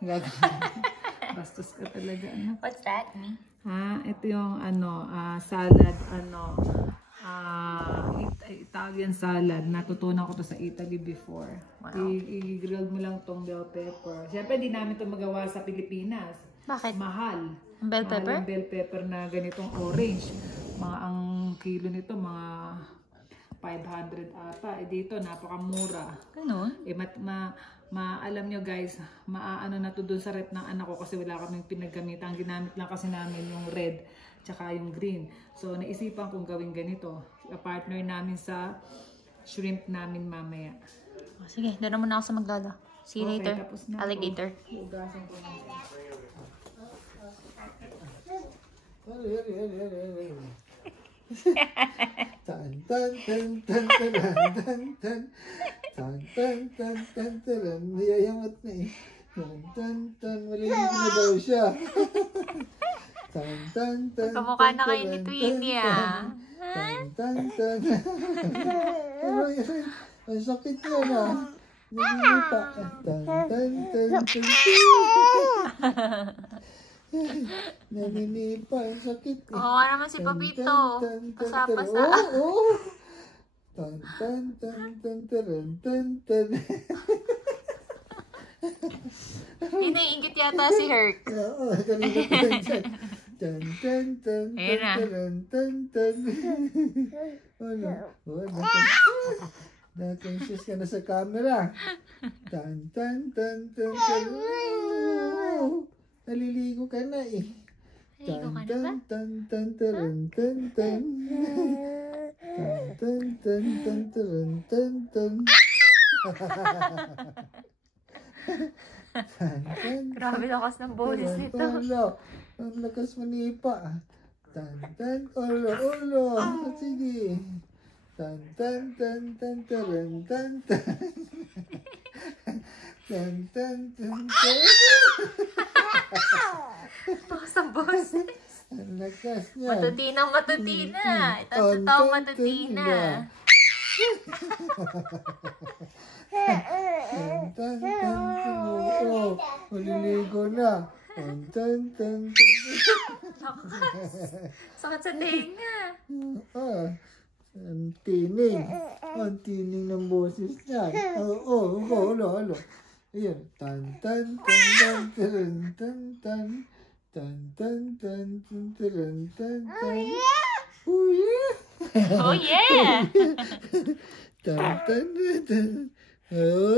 Gagawin. Bastos ka talaga, anak. What's that, me? Ito yung salad, Italian salad. Natutunan ko to sa Italy before. Wow. I-grill mo lang tong bell pepper. Siyempre, di namin to magawa sa Pilipinas. Bakit? Mahal. Bell pepper? Mahal yung bell pepper na ganitong orange. Ang kilo nito, mga 500 ata. Dito, napakamura. Ganun? Alam nyo guys, maaano na to dun sa rep ng anak ko kasi wala kaming pinaggamit. Ang ginamit lang kasi namin yung red tsaka yung green. So naisipan kong gawin ganito. Partner namin sa shrimp namin mamaya. Sige, doon na muna ako sa maglala. See you later. Tapos na Alligator. Hugasan ko na. Tan tan tan tan tan tan tan tan tan tan tan tan. Niyayamot na eh. Tan tan tan. Maliligo na daw siya. Tan tan tan. Kamukha na kayo ni Twinnie Tan tan tan. Ang sakit niya na. Nililipa. Tan tan tan tan. Naninipa, ang sakit. Oo, naman si Papito. Pasa-pasa. Oo. Tan tan tan tan tan tan tan. Iniingit yata si Herc. Oo, kanina pa yan dyan. Tan tan tan tan tan tan. Ano? Na-conscious ka na sa camera. Tan tan tan tan tan. Naliligo ka na eh. Naliligo ka na ba? Tan tan tan tan tan. Tan tan tan tan tan tan. Grabe lakas ng boses nito. Ang lakas manipa. Tan tan ulo. Sige. Tan tan tan tan tan tan tan. Tan tan tan tan. Lakas ng boses. Ang lakas niya. Matutinang matutina. Ito sa taong matutina. Tan tan tan tan. Oo, maliligo na. Tan tan tan tan. Lakas. Sakit sa tenga. Ang tining. Ang tining ng boses niya. Oo, halo. Ayan. Tan tan tan tan tan tan tan tan tan tan tan tan. Oh yeah. Oh yeah. Tan tan tan. Oh.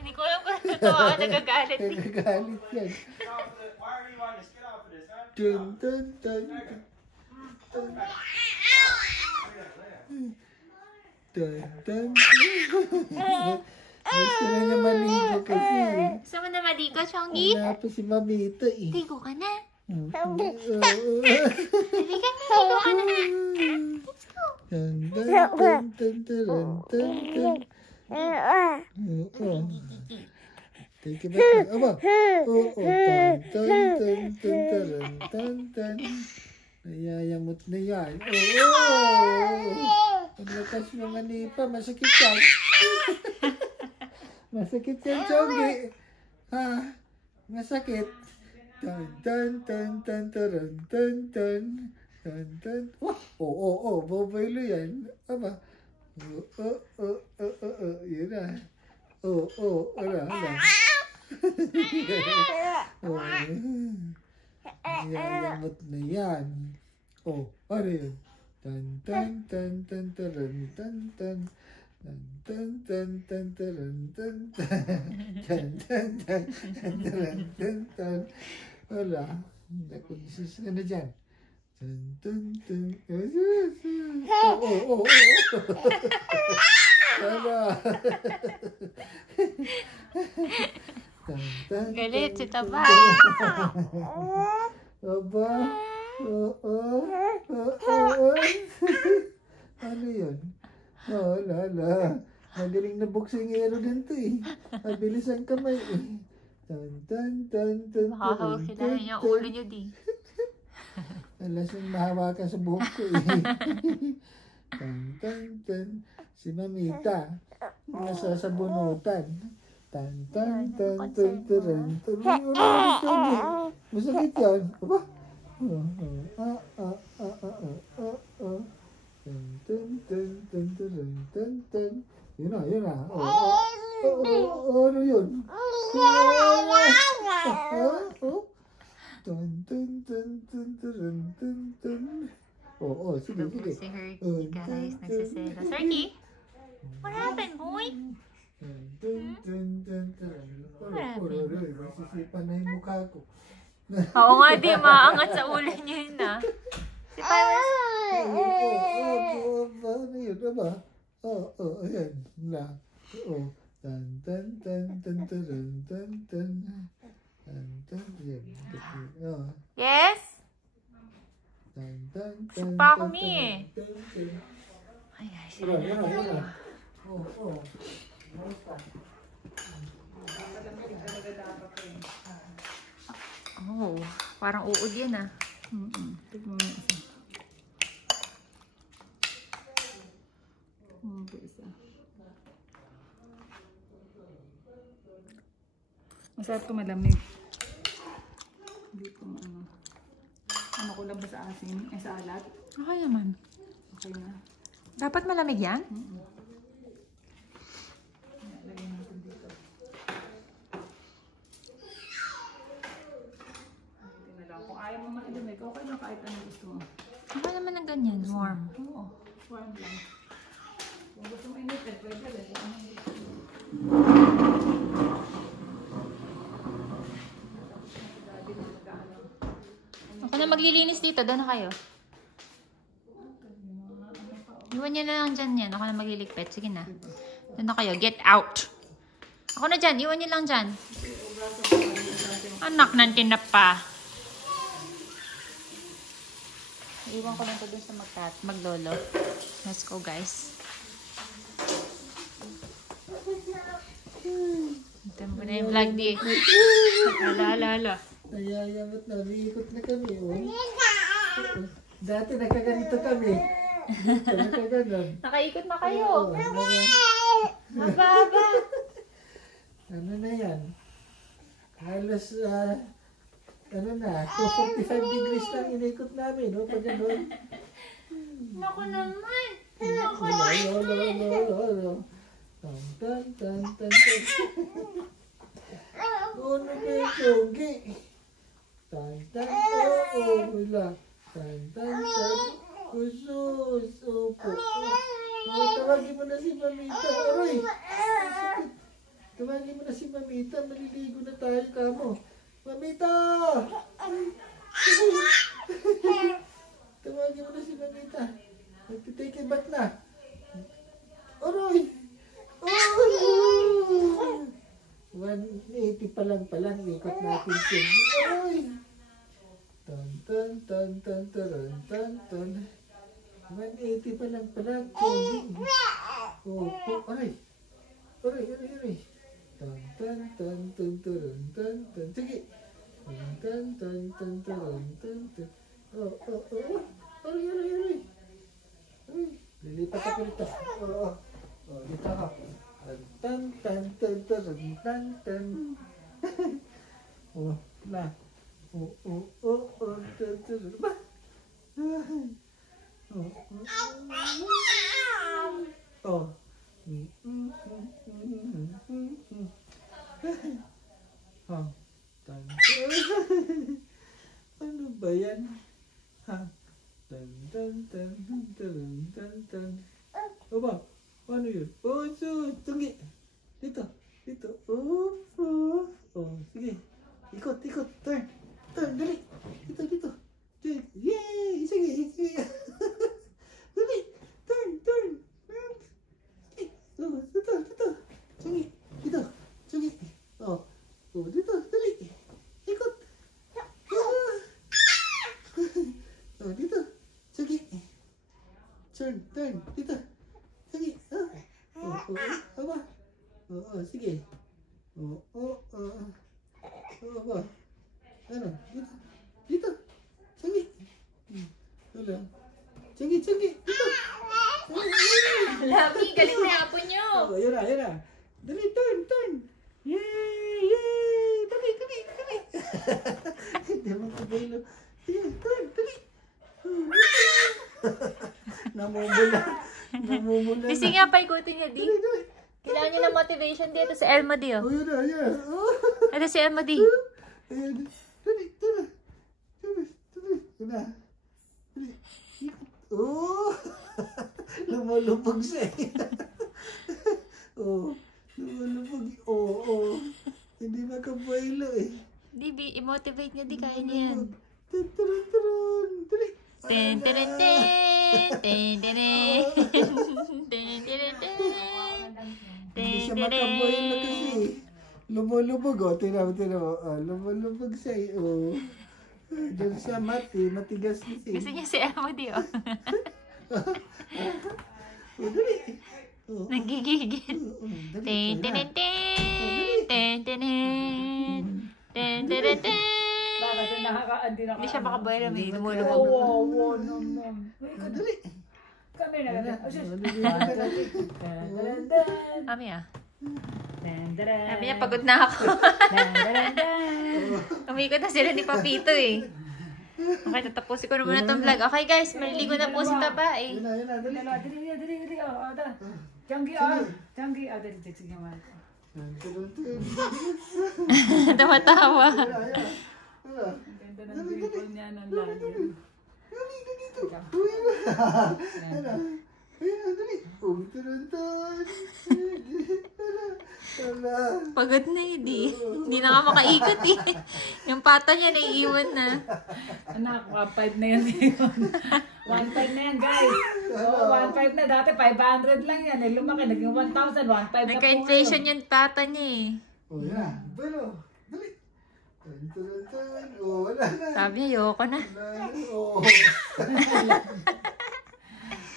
Hindi ko alam kung ito ako nagagalit. Nagagalit yan. Tan tan tan. Tan tan. Gusto na niya maligo kasi. Gusto mo na maligo, Chongi? Wala pa si Mamita eh. Ligo ka na. Oo. Halika na, ligo ka na. Let's go. Tan tan tan tan tan tan. Oo. Take it back. Aba. Oo. Tan tan tan tan tan tan. Nayayamot na yan. Oo. Ang lakas na manipa. Masakit yan. Masakit yan, Chongi. Ha? Masakit. Tan tan tan tan tan tan tan tan tan. Oo. Boboylo yan. Aba. Yun na. Ala. Yayamot na yan. Ano yun? Tan tan tan tan tan tan tan. Tan tan tan tan tan tan tan tan tan tan. Wala. Nakunsis ka na dyan. Tan tan tan. Oo. Wala. Galit si Taba. Aba. Oo. Ano yun? Lala. Magaling na boksingero din to eh. Mabilis ang kamay eh. Tan tan tan tan. Makakawag sila yung ulo nyo di. Alas yung mahawakan sa buhok ko eh. Tan tan tan. Si Mamita. Nasa sabunutan. Tan, tan, tan, tan, taran, taran. Ulit, ulit. Masakit yan. Aba? Tan, tan, tan, tan, taran, tan, tan. Yun na, yun na. Ano yun? Tan, tan, tan, tan, taran, tan, tan. Sige, sige. Si Herky, guys. Nagsiselos. Herky? What happened, boy? Masisipan na yung mukha ko. Oo nga, di maangat sa ulo niyo yun ah. Si Paris. Ano yun? Aba? Ayan. Na. Tan, tan, tan, tan, taran, tan, tan. Tan, tan, yan. Yes? Tan, tan, tan, Pa kami eh. Ay, ay, Wala, wala, wala. Oh, parang uod yan ah. Tignan mo isa. Isa. Masarap ito malamig. Hindi ko ano. Ano ko lang ba sa asin? Sa alat? Okay naman. Okay na. Dapat malamig yan? Lagyan natin dito. Tingnan na lang. Kung ayaw mo mailamig, okay lang kahit anong gusto mo. Okay naman ng ganyan, warm. Oo, warm lang. Kung gusto mo init, pwede rin. Kung anong gusto mo. Ako na maglilinis dito. Doon na kayo. Iwan nyo na lang dyan yan. Ako na magliligpit. Sige na. Doon na kayo. Get out. Ako na dyan. Iwan nyo lang dyan. Anak ng tinapa. Iwan ko lang ito doon sa maglolo. Let's go, guys. Ito mo na yung vlog di. Ala. Nayayamat na, umiikot na kami, Dati nagkaganito kami. Nagkaganon. Nakaikot na kayo. Mababa. Ano na yan? Halos, ano na, 245 degrees lang inikot namin, pag gano'n. Naku naman. Tan, tan, tan, tan, tan. Ano ba yung pogi? Tan, tan, wala. Tan, tan, tan. Kusus, opo. Tawagin mo na si Mamita. Aroy! Tawagin mo na si Mamita. Maliligo na tayo kamo. Mamita! Tawagin mo na si Mamita. Magtitake a bath na. Aroy! 180 pa lang pala. Ikot natin siya. Aroy! Tan, tan, tan, tan, taran, tan, tan. 180 pa lang pala. Aray! Aray! Tan, tan, tan, tan, taran, tan, tan. Sige! Tan, tan, tan, taran, tan, tan. Aray! Lilipat ako dito. Dito ako. Tan, tan, tan, taran, tan, tan. Na. Tan, taran. Ba? Tan. Ano ba yan? Tan, tan, tan, tan, tan, tan. Aba, ano yun? Tunggi. Dito. Sige. Ikot. Turn, dali. Dito. Yay! Sige. Dali. Turn. Dito. Sige. Dito. Dito. Dali. Ikot. Dito. Sige. Turn. Dito. Sige. Aba. Sige. Aba. Ano? Dito. Sige. Wala. Sige. Dito. Lami, galing na apo nyo. Yun na. Dali, turn. Yay! Yay! Dali! Hindi mo kabaylo. Ayan, dali! Namumula. Di nga, paikutin niya, di. Dali! Kailangan niya ng motivation dito sa Elmo, di, oh. Oh, yun na, yan. Ito si Elmo, di. Ayan. Dali! Yun na. Dali. Oh! Lumulubog siya eh. Oh, lumulubog. Oh. Hindi makabaylo eh. Di, i-motivate niya, di. Kaya niya yan. Turun. Dali. Ten, ten, ten, ten, ten, ten, ten, ten, ten. Hindi siya makabaylo kasi. Lumulubog oh. Tira mo. Oh, lumulubog siya eh. Oh. Diyan siya matigas kasi. Gusto niya si Elmo, di, oh. Oh, dali. Oh. Nagigigil. Ten, ten, ten, ten, ten, ten, ten, ten, ten, ten. Bakit hindi Hindi siya makabayla, may lumulubog. Oo, Dali. Kami na ganun. Kami, ah. Sabi niya, pagod na ako. Umikot na sila ni Papito, eh. Okay, tatapusin ko na muna itong vlog. Okay, guys, maliligo na po si babae. Yun na, dali. Dali. Janggi, dali. Sige, mahal ko. Tawa-tawa. Ang ganda ng people niya ng lagi. Pagod na yun, di. Hindi na nga makaikot, eh. Yung pata niya naiiwan na. Anak, 1.5 na yan. 1.5 na yan, guys. Oo, 1.5 na. Dati 500 lang yan. Lumaki, naging 1,000. 1.5 na po. Nagka-inflation yung pata niya, eh. Oh, yan. Pero, dali. Oh, wala na. Sabi niya, ayoko na. Oh.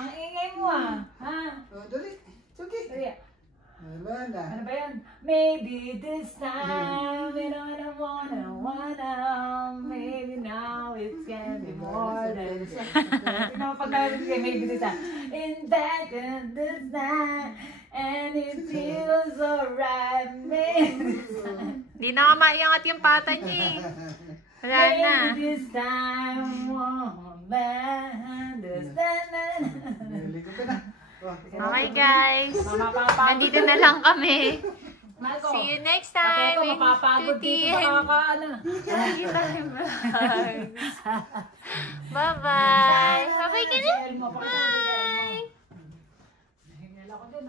Ang ingay mo, ah. Ha? Oh, dali. Sige. Dali. Wala na. Ano ba yan? Maybe this time, you know, I wanna, maybe now it can be more than pag narinig kayo, maybe this time, in that and this time, and it feels alright, maybe this time. Hindi na nga maiangat yung pata niya, eh. Wala na. Maybe this time, won't understand. Naligo ka na. Oh, Okay, guys. Mapapagod. Nandito na lang kami. Marco. See you next time. Ako, mapapagod dito sa kakaano. Bye-bye. Bye-bye ka na. Bye. Bye. Hingal ako dyan,